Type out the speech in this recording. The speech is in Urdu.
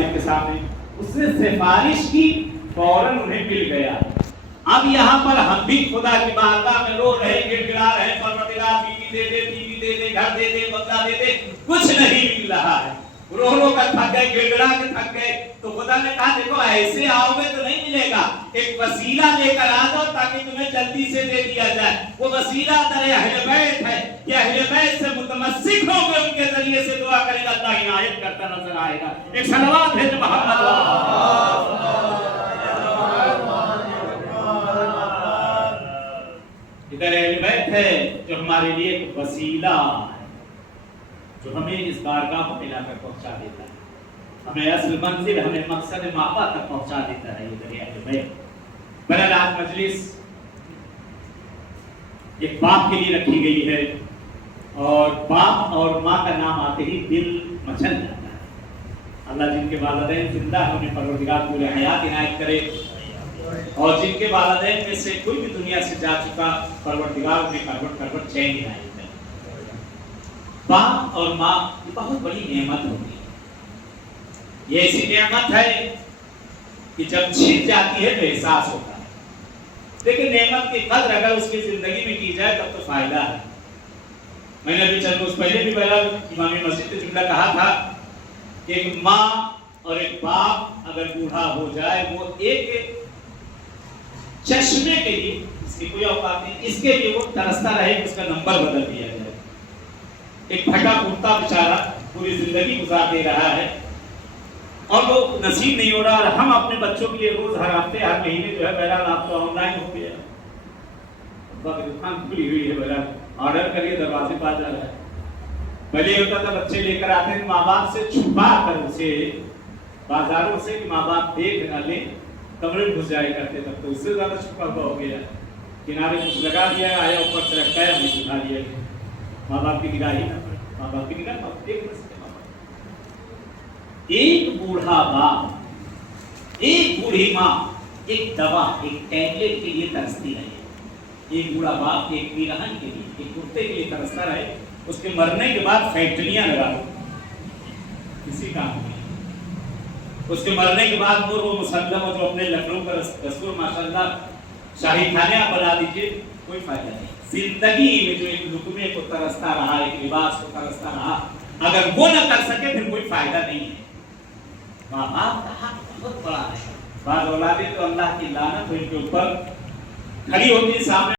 والد کے سامنے، اس نے سفارش کی، فوراً انہیں مل گیا۔ اب یہاں پر ہم بھی خدا کی بارگاہ میں رو رہے، گڑ گڑا رہے، پروردگار بیوی دے دے، بیوی دے دے، گھر دے دے، بنگلہ دے دے، کچھ نہیں مل رہا ہے، رو رو کر تھک گئے، گڑ گڑا کے تھک گئے۔ تو خدا نے کہا دیکھو ایسے آؤ گے تو نہیں ملے گا، ایک وسیلہ لے کر آ جاؤ تاکہ تمہیں جلدی سے دے دیا جائے۔ وہ وسیلہ در اہل بیت ہے، یہ اہل بیت سے متمسک ہو گئے، ان کے ذریعے سے دعا کرے گا، اللہ عنایت کرتا نظر آئے گا۔ ایک صلوات ہے محمد ادھر اہل بیت ہے جو ہمارے لیے ایک وسیلہ ہے، جو ہمیں اس بارگاہ کو ملا کر پہنچا دیتا ہے، ہمیں اصل منزل، ہمیں مقصد مآبا تک پہنچا دیتا ہے۔ ادھر اہل بیت بہرحال آج مجلس ایک باپ کے لیے رکھی گئی ہے، اور باپ اور ماں کا نام آتے ہی دل مچل جاتا ہے۔ اللہ جن کے والدین زندہ ہیں انہیں پروردگار پورے حیات عنایت کرے، اور جن کے والدین میں سے کوئی بھی دنیا سے جا چکا، پروردگار انہیں کروٹ چین عنایت کرے۔ باپ اور ماں یہ بہت بڑی نعمت ہوتی ہے، یہ ایسی نعمت ہے کہ جب چھن جاتی ہے تو احساس ہوتا ہے، لیکن نعمت کی قدر اگر اس کی زندگی میں کی جائے تب تو فائدہ ہے۔ میں نے ابھی چند روز پہلے بھی امام مسجد نے جملہ کہا تھا کہ ایک ماں اور ایک باپ اگر بوڑھا ہو جائے، وہ ایک چشمے کے لیے، اس کی کوئی اوقات نہیں، اس کے لیے وہ ترستا رہے کہ اس کا نمبر بدل دیا جائے۔ ایک پھٹا پھوٹا بیچارہ پوری زندگی گزار دے رہا ہے اور وہ نصیب نہیں ہو رہا، اور ہم اپنے بچوں کے لیے روز، ہر ہفتے، ہر مہینے جو ہے بہرحال آپ تو آن لائن ہو گیا، دکان کھلی ہوئی ہے، بہرحال آرڈر کریے، دروازے پہ آ جا رہا ہے۔ پہلے ہوتا تھا بچے لے کر آتے ہیں ماں باپ سے چھپا کر، اسے بازاروں سے کہ ماں باپ دیکھ نہ لیں، کمرے میں گھس جایا کرتے، تب تو اس سے زیادہ چھپا ہوا ہو گیا، کنارے کچھ لگا دیا، آیا اوپر سے رکھا ہے، ہمیں سکھا دیا گیا، ماں باپ کی نگاہ ہی نہ پڑے، ماں باپ کی نگاہ دیکھ نہ سکتے۔ ایک بوڑھا باپ، ایک بوڑھی ماں ایک دوا، ایک ٹیبلٹ کے لیے ترستی رہے، ایک بوڑھا باپ ایک پیرہن کے لیے، ایک کرتے کے لیے ترستا رہے، اس کے مرنے کے بعد فیکٹریاں لگا دو، کسی کام نہیں، اس کے مرنے کے بعد وہ مسلم جو اپنے لکڑوں کا دستور ماشاءاللہ شاہی کھانے آپ بنا دیجیے، کوئی فائدہ نہیں۔ زندگی میں جو ایک لقمے کو ترستا رہا، ایک لباس کو ترستا رہا، اگر وہ نہ کر سکے پھر کوئی فائدہ نہیں ہے۔ ماں باپ کا حق بہت بڑا ہے، بعض اولادیں تو اللہ کی لعنت ان کے اوپر کھڑی ہوتی ہے سامنے